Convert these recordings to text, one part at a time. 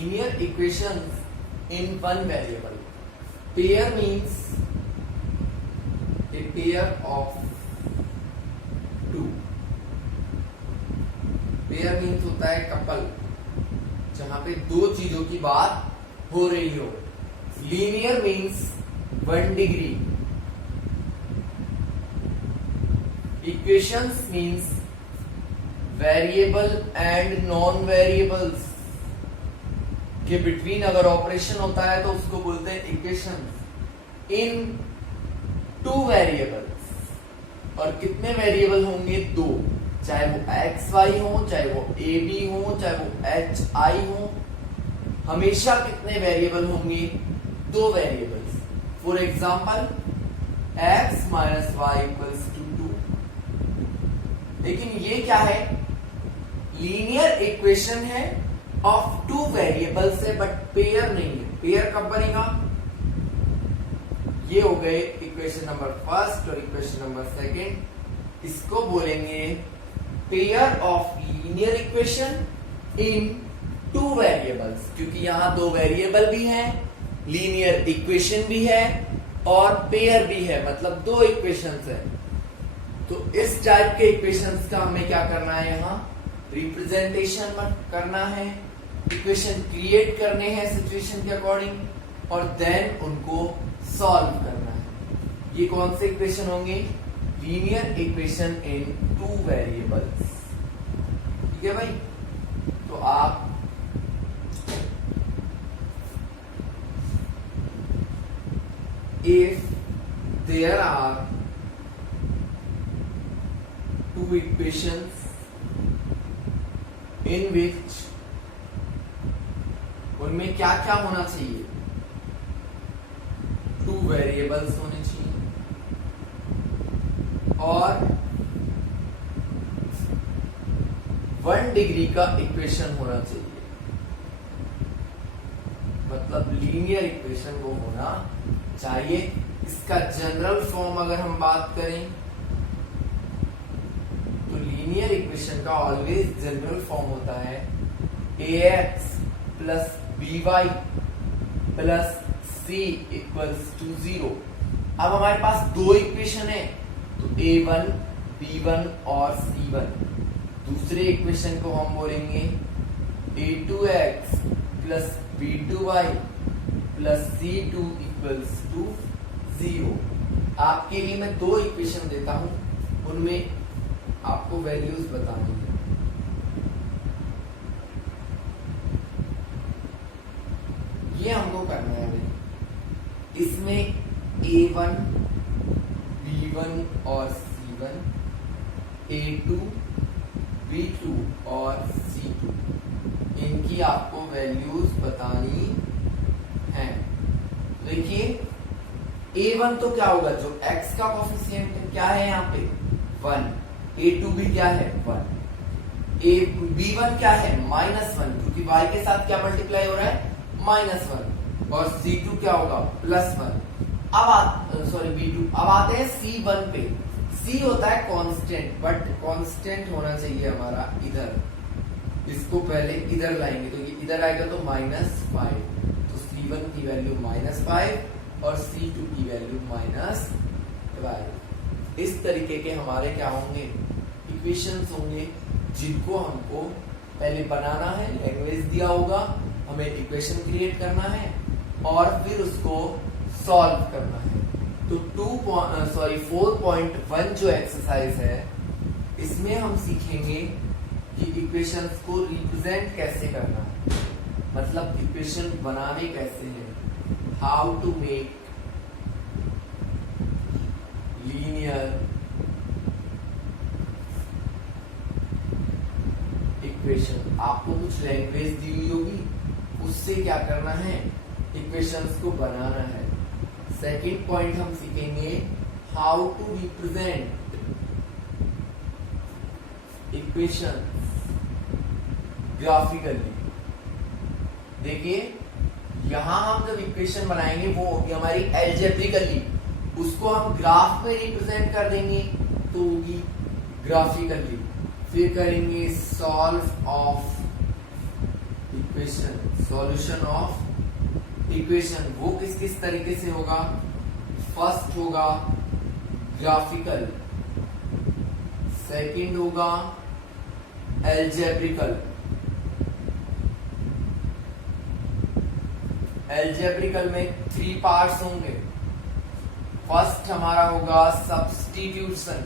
linear equations in one variable. Pair means a pair of two. Pair means होता है couple, जहां पे दो चीजों की बात हो रही हो. Linear means 1 degree. Equations means variable and non variables के बिटवीन अगर ऑपरेशन होता है तो उसको बोलते हैं इक्वेशन इन टू वेरिएबल्स. और कितने वेरिएबल होंगे? दो. चाहे वो एक्स वाई हो, चाहे वो ए बी हो, चाहे वो एच आई हो, हमेशा कितने वेरिएबल होंगे? दो variables. For example x minus y equals to 2. लेकिन ये क्या है? लीनियर इक्वेशन है ऑफ टू वेरिएबल्स है, बट पेयर नहीं है. पेयर कब बनेगा? ये हो गए इक्वेशन नंबर फर्स्ट और इक्वेशन नंबर सेकंड. इसको बोलेंगे pair of linear equation in two variables, क्योंकि यहां दो वेरिएबल भी हैं, लीनियर इक्वेशन भी है और पेयर भी है, मतलब दो इक्वेशंस है. तो इस टाइप के इक्वेशंस का हमें क्या करना है? यहाँ रिप्रेजेंटेशन करना है, इक्वेशन क्रिएट करने हैं सिचुएशन के अकॉर्डिंग, और देन उनको सॉल्व करना है. ये कौन से इक्वेशन होंगे? Linear equation in two variables. ठीक है भाई. तो आप if there are two equations in which उनमें क्या क्या होना चाहिए? टू वेरिएबल्स होने चाहिए और 1 डिग्री का इक्वेशन होना चाहिए. मतलब लीनियर इक्वेशन वो होना चाहिए. इसका जनरल फॉर्म अगर हम बात करें तो लीनियर इक्वेशन का ऑलवेज जनरल फॉर्म होता है ax plus by plus c equals to 0. अब हमारे पास दो इक्वेशन है, तो a1 b1 और c1. दूसरे इक्वेशन को हम बोलेंगे a2x plus b2y plus c2 equals to 0. आपके लिए मैं दो इक्वेशन देता हूं, उनमें आपको वैल्यूज बतानी है. ये हमको करना है. इसमें a1 b1 और c1, a2 b2 और c2, इनकी आपको वैल्यूज बतानी है. देखिए a1 तो क्या होगा? जो x का कोफिशिएंट है क्या है यहाँ पे? 1. a2 भी क्या है? 1. b1 क्या है? -1, क्योंकि y के साथ क्या मल्टीप्लाई हो रहा है? -1. और c2 क्या होगा? +1. b2. अब आते हैं c1 पे. c होता है कांस्टेंट, बट कांस्टेंट होना चाहिए हमारा इधर. इसको पहले इधर लाएंगे तो ये इधर आएगा तो -5. तो c1 की वैल्यू -5 और c2 की वैल्यू -12. इस तरीके के हमारे क्या होंगे? इक्वेशंस होंगे, जिनको हमको पहले बनाना है. लैंग्वेज दिया होगा, हमें इक्वेशन क्रिएट करना है और फिर उसको सॉल्व करना है. तो 4.1 जो एक्सरसाइज है, इसमें हम सीखेंगे कि इक्वेशंस को रिप्रेजेंट कैसे करना है, मतलब इक्वेशन बनाने कैसे हैं. How to make linear equation. आपको कुछ लैंग्वेज दी हुई होगी, उससे क्या करना है? इक्वेशंस को बनाना है. सेकंड पॉइंट हम सीखेंगे how to represent equations graphically. देखिए यहां हम जब इक्वेशन बनाएंगे वो होगी हमारी एल्जेब्रिकली, उसको हम ग्राफ में रिप्रेजेंट कर देंगे तो होगी ग्राफिकली. फिर करेंगे solve of equations. Solution of equation वो किस किस तरीके से होगा? फर्स्ट होगा ग्राफिकल, सेकंड होगा एल्जेब्रिकल। एल्जेब्रिकल में 3 पार्ट्स होंगे। फर्स्ट हमारा होगा सब्स्टिट्यूशन,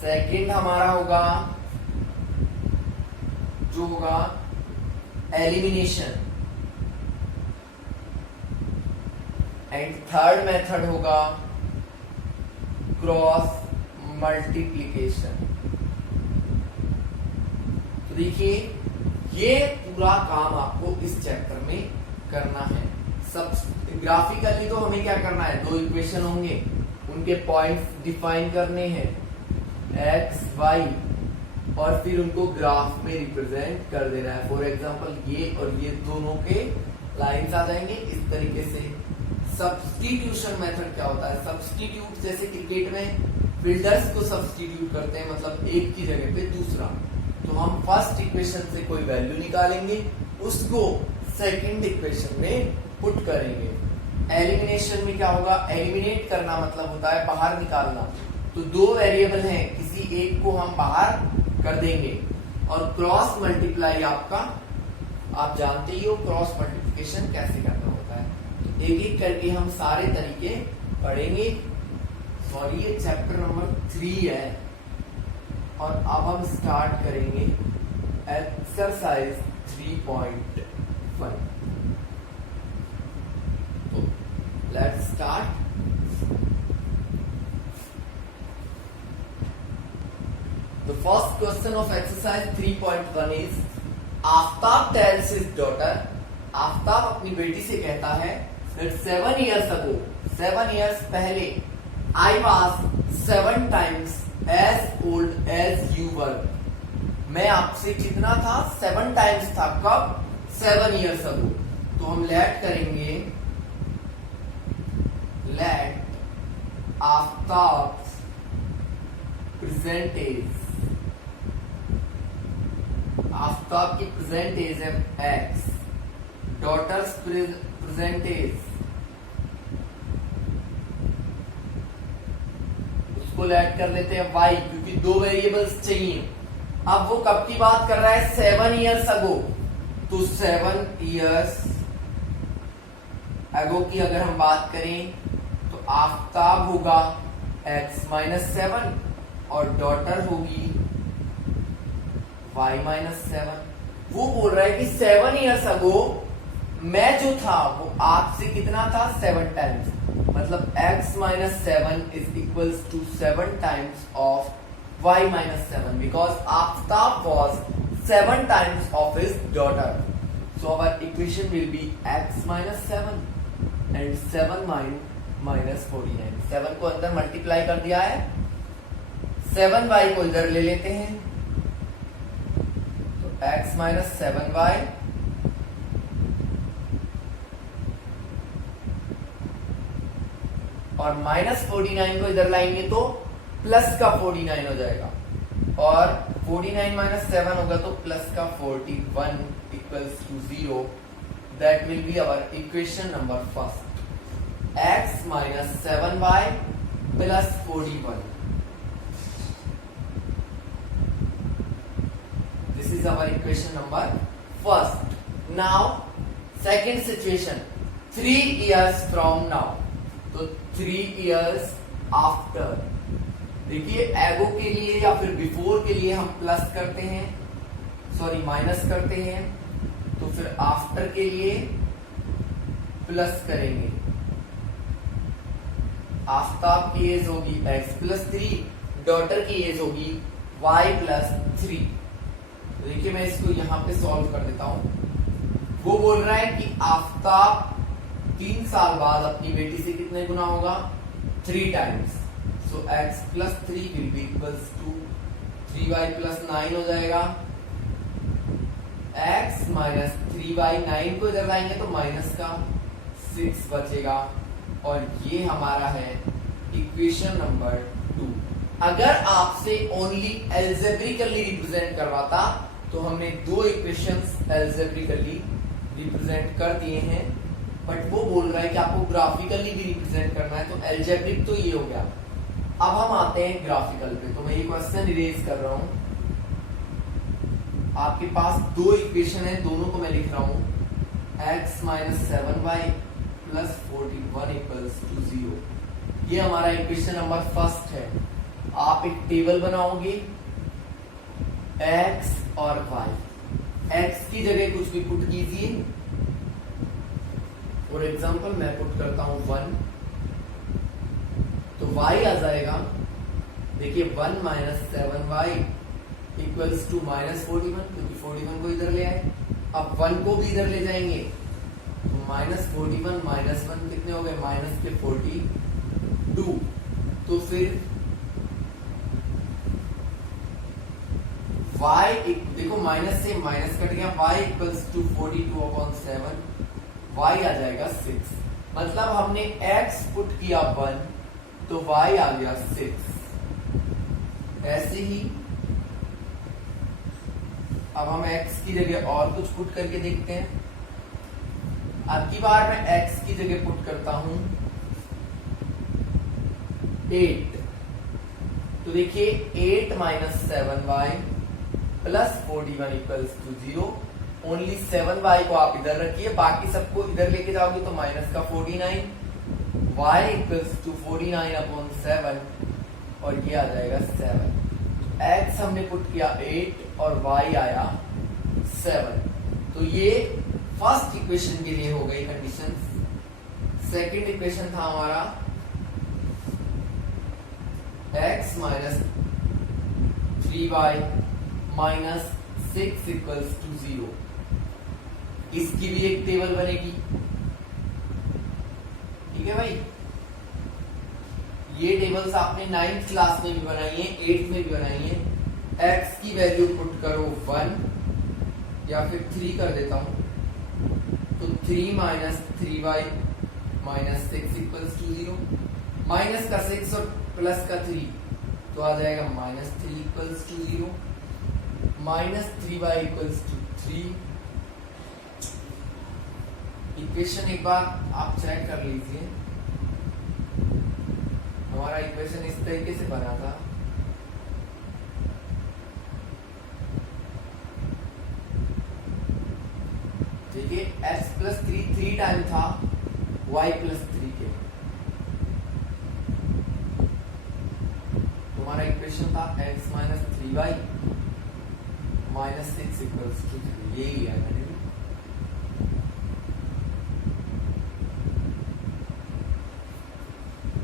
सेकंड हमारा होगा जो होगा एलिमिनेशन, एंड थर्ड मेथड होगा क्रॉस मल्टीप्लिकेशन। तो देखिए ये पूरा काम आपको इस चैप्टर में करना है। सब ग्राफिकली तो हमें क्या करना है, 2 इक्वेशन होंगे, उनके पॉइंट्स डिफाइन करने हैं एक्स वाई, और फिर उनको ग्राफ में रिप्रेजेंट कर देना है। फॉर एग्जांपल ये और ये दोनों के लाइंस आ जाएंगे इस तरीके से। सब्स्टिट्यूशन मेथड क्या होता है? सब्स्टिट्यूट जैसे क्रिकेट में फील्डर्स को सब्स्टिट्यूट करते हैं, मतलब एक की जगह पे दूसरा। तो हम फर्स्ट इक्वेशन से कोई वैल्यू निकालेंगे, उसको सेकंड इक्वेशन में पुट करेंगे। एलिमिनेशन में क्या होगा? एलिमिनेट करना मतलब होता है बाहर निकालना। तो 2 वेरिएबल हैं, किसी एक को हम बाहर कर देंगे। और क्रॉस मल्टीप्लाई आपका आप जानते ही हो, क्रॉस मल्टीप्लिकेशन कैसे करना होता है। तो एक एक करके हम सारे तरीके पढ़ेंगे। सॉरी ये चैप्टर नंबर 3 है, और अब हम स्टार्ट करेंगे एक्सरसाइज 3.1। तो let's start. The first question of exercise 3.1 is Aftab tells his daughter, Aftab अपनी बेटी से कहता है that 7 years ago, 7 years पहले, I was 7 times as old as you were. मैं आपसे कितना था? 7 times था। कब? 7 years ago। तो हम लेट करेंगे, let Aftab present age, Aftab की प्रेजेंट एज है x, डॉटर्स प्रेजेंट एज उसको लेट कर लेते हैं y, क्योंकि 2 वेरिएबल्स चाहिए। अब वो कब की बात कर रहा है? 7 years ago। तो 7 years ago की अगर हम बात करें तो आफ्ताब होगा x - 7 और डॉटर होगी y-7। वो बोल रहा है कि 7 years ago मैं जो था वो आपसे कितना था? 7 times। मतलब x - 7 is equals to 7 times of y-7, because Aftab was 7 times of his daughter. So our equation will be x - 7 and 7 minus 49। 7 को अंदर मल्टीप्लाई कर दिया है, 7y को इधर ले लेते हैं, x - 7y और -49 को इधर लाएंगे तो प्लस का 49 हो जाएगा, और 49 - 7 होगा तो प्लस का 41 equals to 0। That will be our equation number first, x - 7y plus 41। This is our equation number first. Now second situation, 3 years from now, तो 3 years after। देखिए एगो के लिए या फिर बिफोर के लिए हम प्लस करते हैं, सॉरी माइनस करते हैं, तो फिर आफ्टर के लिए प्लस करेंगे। आफ्ताब की एज होगी x + 3, डॉटर की एज होगी y + 3। देखिए मैं इसको यहां पे सॉल्व कर देता हूं। वो बोल रहा है कि आफ्ताब 3 साल बाद अपनी बेटी से कितने गुना होगा? 3 times. So x + 3 will be equals to 3y + 9 हो जाएगा। x - 3y, 9 को इधर लाएंगे तो माइनस का 6 बचेगा, और ये हमारा है इक्वेशन नंबर 2। अगर आपसे ओनली एल्जेब्रिकली रिप्रेजेंट करवाता तो हमने दो इक्वेशंस एल्जेब्रिकली रिप्रेजेंट कर दिए हैं, बट वो बोल रहा है कि आपको ग्राफिकली भी रिप्रेजेंट करना है। तो एल्जेब्रिक तो ये हो गया, अब हम आते हैं ग्राफिकल पे। तो मैं ये क्वेश्चन इरेज कर रहा हूं। आपके पास दो इक्वेशन है, दोनों को मैं लिख रहा हूं। x minus 7y plus 41 equals to 0। ये हमारा इक्वेशन नंबर फर्स्ट है। आप एक टेबल बनाओगे x और y, x की जगह कुछ भी पुट कीजिए। फॉर एग्जाम्पल मैं पुट करता हूं 1, तो y आ जाएगा, देखिए 1 minus 7y equals to minus 41, क्योंकि 41 को इधर ले आए। अब 1 को भी इधर ले जाएंगे, तो माइनस 41 माइनस 1 कितने हो गए, माइनस के 42। तो फिर y देखो माइनस से माइनस कट गया, y इक्वल्स टू 42/7, y आ जाएगा 6। मतलब हमने x पुट किया 1 तो y आ गया 6। ऐसे ही अब हम x की जगह और कुछ पुट करके देखते हैं। अब की बार मैं x की जगह पुट करता हूं 8। तो देखिए 8 minus 7y plus 41 equals to 0। Only 7y को आप इधर रखिए, बाकी सबको इधर लेके जाओगे तो माइनस का 49, y इक्वल्स टू 49/7 और ये आ जाएगा 7। x हमने पुट किया 8 और y आया 7। तो ये फर्स्ट इक्वेशन के लिए हो गई कंडीशन। सेकंड इक्वेशन था हमारा x minus 3y minus 6 equals to 0। इसकी भी एक टेबल बनेगी, ठीक है भाई। ये टेबल्स आपने 9th क्लास में भी बनाई है, 8th में भी बनाई है। x की वैल्यू पुट करो 1 या फिर 3 कर देता हूं, तो 3 minus 3y minus 6 equals to 0। Minus का 6 और प्लस का 3 तो आ जाएगा minus 3 equals to 0। Minus 3y equals to 3। Equation एक बार आप चेक कर लीजिए, हमारा इक्वेशन इस तरीके से बना था। देखिए x प्लस 3 टाइम था y प्लस 3 के, तो हमारा इक्वेशन था x minus 3y minus 6 equals to 0। ये लिया मैंने।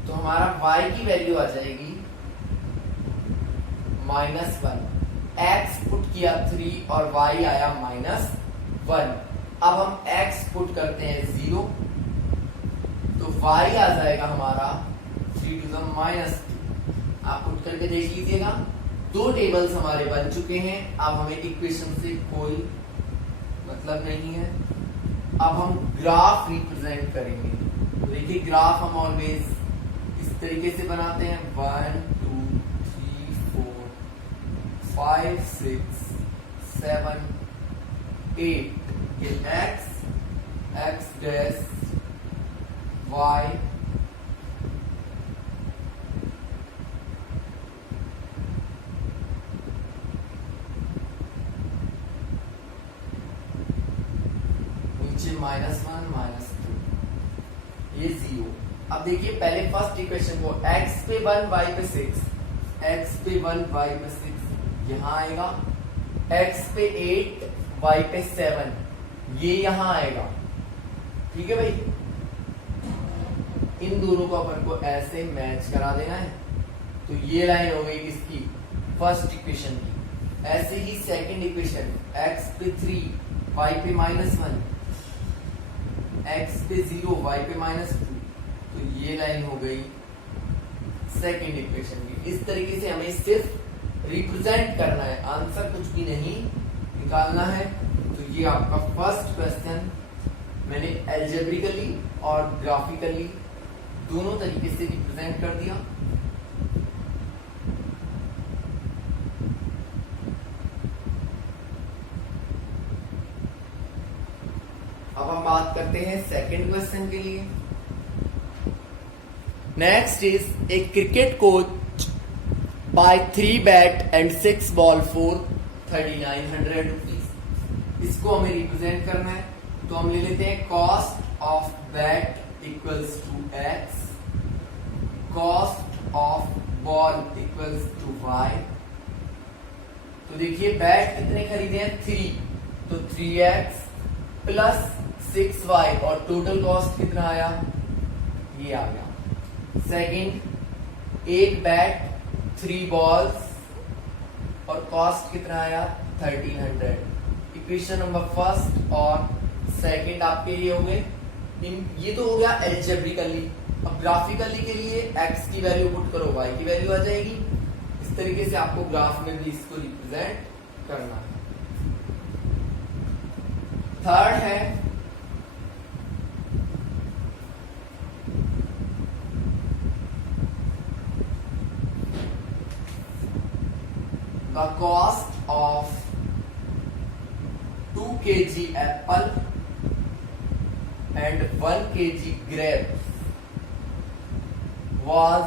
तो हमारा y की वैल्यू आ जाएगी -1। x पुट किया 3 और y आया -1। अब हम x पुट करते हैं 0, तो y आ जाएगा हमारा 3 to the -2। आप पुट करके देख लीजिएगा, दो टेबल्स हमारे बन चुके हैं। अब हमें इक्वेशन से कोई मतलब नहीं है। अब हम ग्राफ रिप्रेजेंट करेंगे। तो देखिए ग्राफ हम ऑलवेज इस तरीके से बनाते हैं, 1 2 3 4 5 6 7 8। ये x डैश y नीचे -1 -2, ये 0। अब देखिए पहले फर्स्ट इक्वेशन को, x पे 1 y पे 6, x पे 1 y पे 6 यहां आएगा, x पे 8 y पे 7 ये यहां आएगा, ठीक है भाई। इन दोनों को अपन को ऐसे मैच करा देना है। तो ये लाइन हो गई किसकी, फर्स्ट इक्वेशन की। ऐसे ही सेकंड इक्वेशन, x पे 3 y पे -1, x पे 0 y पे -2, तो ये लाइन हो गई सेकंड इक्वेशन की। इस तरीके से हमें सिर्फ रिप्रेजेंट करना है, आंसर कुछ भी नहीं निकालना है। तो ये आपका फर्स्ट क्वेश्चन मैंने एल्जेब्रिकली और ग्राफिकली दोनों तरीके से रिप्रेजेंट कर दिया। बात करते हैं सेकंड क्वेश्चन के लिए। Next is a cricket coach buy 3 bat and 6 ball for 3900 rupees. इसको हमें रिप्रेजेंट करना है, तो हम ले लेते हैं cost of bat equals to x, cost of ball equals to y. तो देखिए बैट कितने खरीदे हैं 3, तो 3x प्लस 6y और टोटल कॉस्ट कितना आया, ये आ गया। सेकंड, एक बैट 3 बॉल्स और कॉस्ट कितना आया 1300। इक्वेशन नंबर फर्स्ट और सेकंड आपके ये हो गए। ये तो हो गया एल्जेब्रिकली। अब ग्राफिकली के लिए x की वैल्यू पुट करो, y की वैल्यू आ जाएगी। इस तरीके से आपको ग्राफ में भी इसको रिप्रेजेंट करना है। थर्ड है the cost of 2 kg Apple and 1 kg grapes was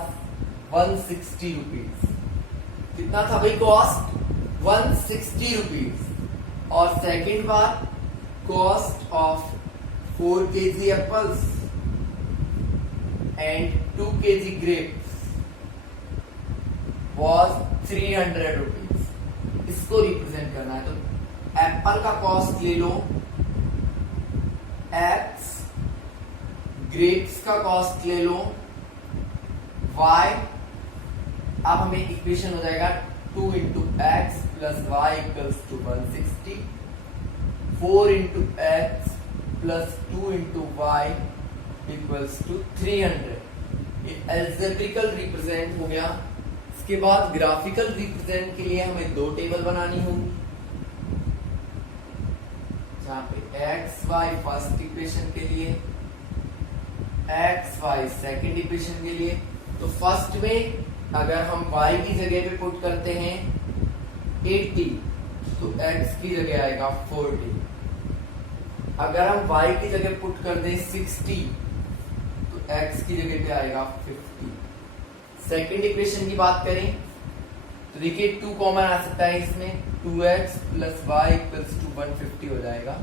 160 rupees। कितना था भाई कॉस्ट 160 रुपीज। और सेकंड बार cost of 4 kg apples and 2 kg grapes was 300 rupees. इसको रिप्रेजेंट करना है, तो एप्पल का कॉस्ट ले लो x, ग्रेप्स का कॉस्ट ले लो y। अब हमें इक्वेशन हो जाएगा 2 into x plus y equals to 160, 4 into x plus 2 into y equals to 300। ये एल्जेब्रिकल रिप्रेजेंट हो गया। इसके बाद ग्राफिकल रिप्रेजेंट के लिए हमें 2 टेबल बनानी होगी, जहां पे एक्स वाई फर्स्ट इक्वेशन के लिए, एक्स वाई सेकेंड इक्वेशन के लिए। तो फर्स्ट में अगर हम y की जगह पे पुट करते हैं 80, तो x की जगह आएगा 40। अगर हम y की जगह पुट कर दें 60, तो x की जगह पे आएगा 50। सेकंड इक्वेशन की बात करें तो देखिए 2 कॉमन आ सकता है इसमें, 2x plus y equals to 150 हो जाएगा।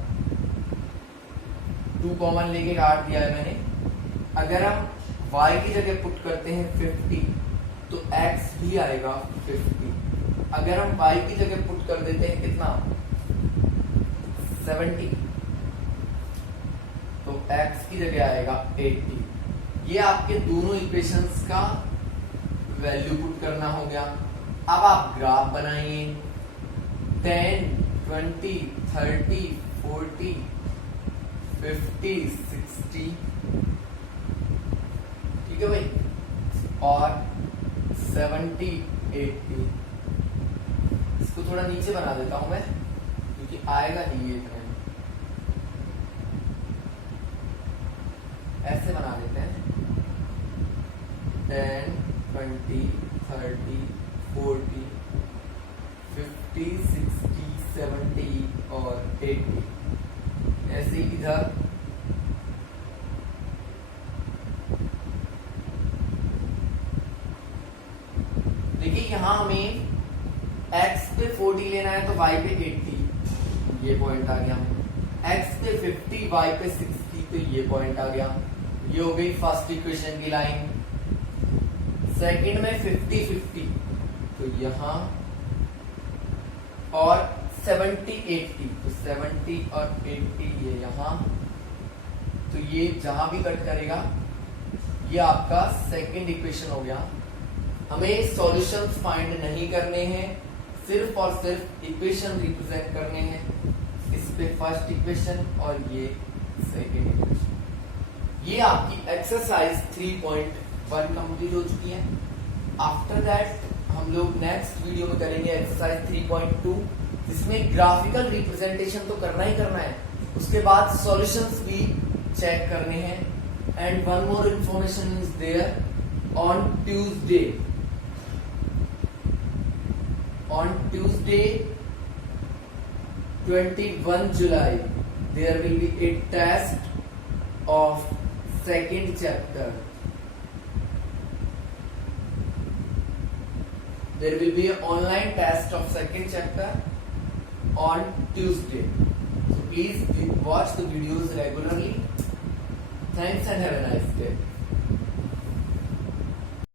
2 कॉमन लेके काट दिया है मैंने। अगर हम y की जगह पुट करते हैं 50, तो x भी आएगा 50। अगर हम y की जगह पुट कर देते हैं कितना 70, तो x की जगह आएगा 80। ये आपके दोनों इक्वेशंस का वैल्यू पुट करना हो गया। अब आप ग्राफ बनाइए 10, 20, 30, 40, 50, 60, ठीक है भाई, और 70, 80। इसको थोड़ा नीचे बना देता हूं मैं, क्योंकि आएगा नहीं ये इतना। ऐसे बना देते हैं 10, 20, 30, 40, 50, 60, 70 और 80। ऐसे ही इधर देखिए, यहां हमें x पे 40 लेना है, तो y पे 80, ये पॉइंट आ गया। x पे 50, y पे 60, तो ये पॉइंट आ गया। ये हो गई फर्स्ट इक्वेशन की लाइन। सेकंड में 50, 50, तो यहां, और 70, 80, तो 70 और 80 ये यहां। तो ये जहां भी कट करेगा, ये आपका सेकंड इक्वेशन हो गया। हमें सॉल्यूशंस फाइंड नहीं करने हैं, सिर्फ और सिर्फ इक्वेशन रिप्रेजेंट करने हैं। इस पे फर्स्ट इक्वेशन और ये सेकंड इक्वेशन। ये आपकी एक्सरसाइज 3.1 कंप्लीट हो चुकी है। आफ्टर दैट हम लोग नेक्स्ट वीडियो में करेंगे एक्सरसाइज 3.2, जिसमें ग्राफिकल रिप्रेजेंटेशन तो करना ही करना है, उसके बाद सॉल्यूशंस भी चेक करने हैं। And one more information is there on Tuesday. On Tuesday 21 July there will be a test of second chapter. There will be an online test of second chapter on Tuesday. So please watch the videos regularly. Thanks and have a nice day.